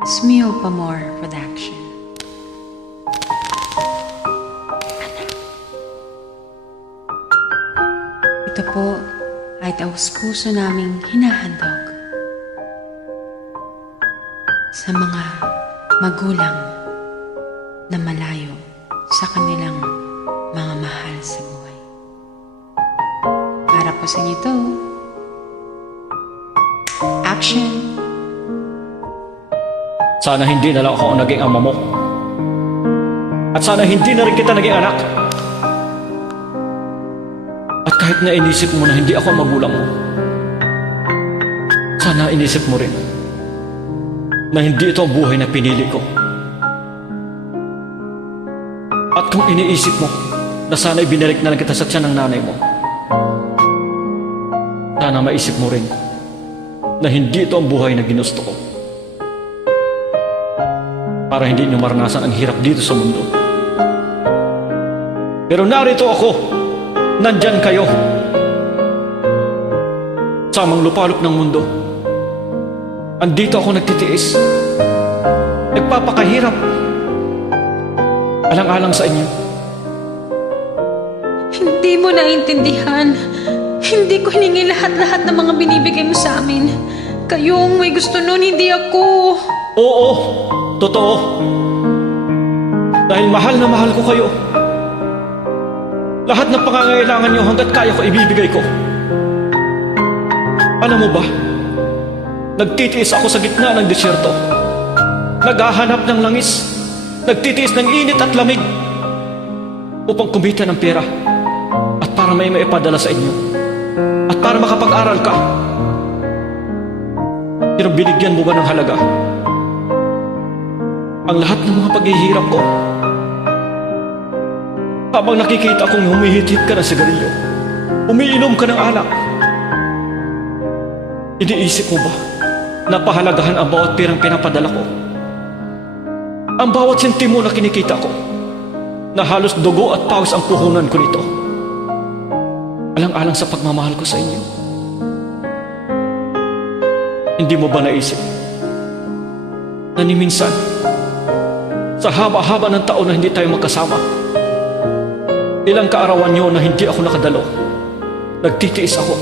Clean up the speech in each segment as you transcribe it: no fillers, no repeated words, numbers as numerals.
Smeo Pamor Production. Ito po ay taus-puso naming hinahandog sa mga magulang na malayo sa kanilang mga mahal sa buhay. Para po sa inyo to. Action! Sana hindi na lang ako naging ama mo. At sana hindi na rin kita naging anak. At kahit na inisip mo na hindi ako magulang mo, sana inisip mo rin na hindi ito ang buhay na pinili ko. At kung iniisip mo na sana ibinalik na lang kita sa tiyan ng nanay mo, sana maisip mo rin na hindi ito ang buhay na ginusto ko, para hindi nyo maranasan ang hirap dito sa mundo. Pero narito ako, nandyan kayo, sa amang lupalop ng mundo. Andito ako nagtitiis, nagpapakahirap, alang-alang sa inyo. Hindi mo naintindihan. Hindi ko hiningi lahat-lahat ng mga binibigay mo sa amin. Kayong may gusto nun, hindi ako. Oo, totoo. Dahil mahal na mahal ko kayo. Lahat ng pangangailangan nyo hanggat kaya ko ibibigay ko. Alam mo ba, nagtitiis ako sa gitna ng disyerto. Naghahanap ng langis. Nagtitiis ng init at lamig upang kumita ng pera at para may maipadala sa inyo at para makapag-aral ka. Pero binigyan mo ba ng halaga ang lahat ng mga paghihirap ko? Habang nakikita kong humihit-hit ka ng sigarilyo, umiinom ka ng alak, iniisip mo ba na pahalagahan ang bawat pirang pinapadala ko? Ang bawat sentimo na kinikita ko, na halos dugo at pawis ang puhunan ko nito, alang-alang sa pagmamahal ko sa inyo. Hindi mo ba naisip na ni minsan, sa haba-haba ng taon na hindi tayo magkasama, ilang kaarawan nyo na hindi ako nakadalo, nagtitiis ako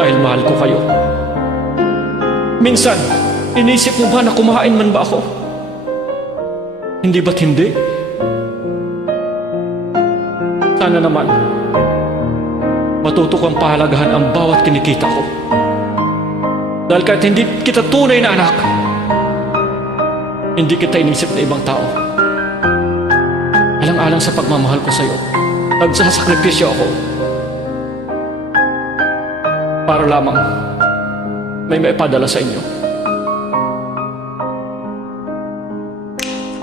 dahil mahal ko kayo. Minsan, inisip mo ba na kumain man ba ako? Hindi ba't hindi? Sana naman matuto kang pahalagahan ang bawat kinikita ko. Dahil kahit hindi kita tunay na anak, hindi kita inisip na ibang tao. Alang-alang sa pagmamahal ko sa'yo, nagsasakripisyo ako para lamang may maipadala sa inyo.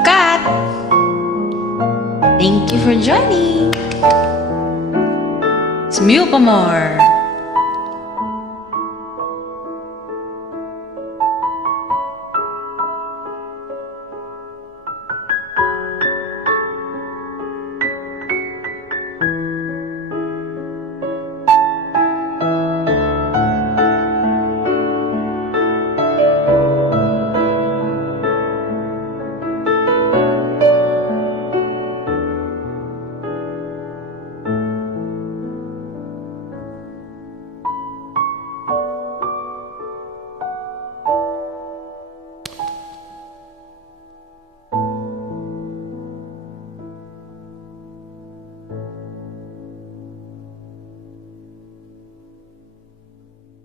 Cut! Thank you for joining. Smeo Pamor.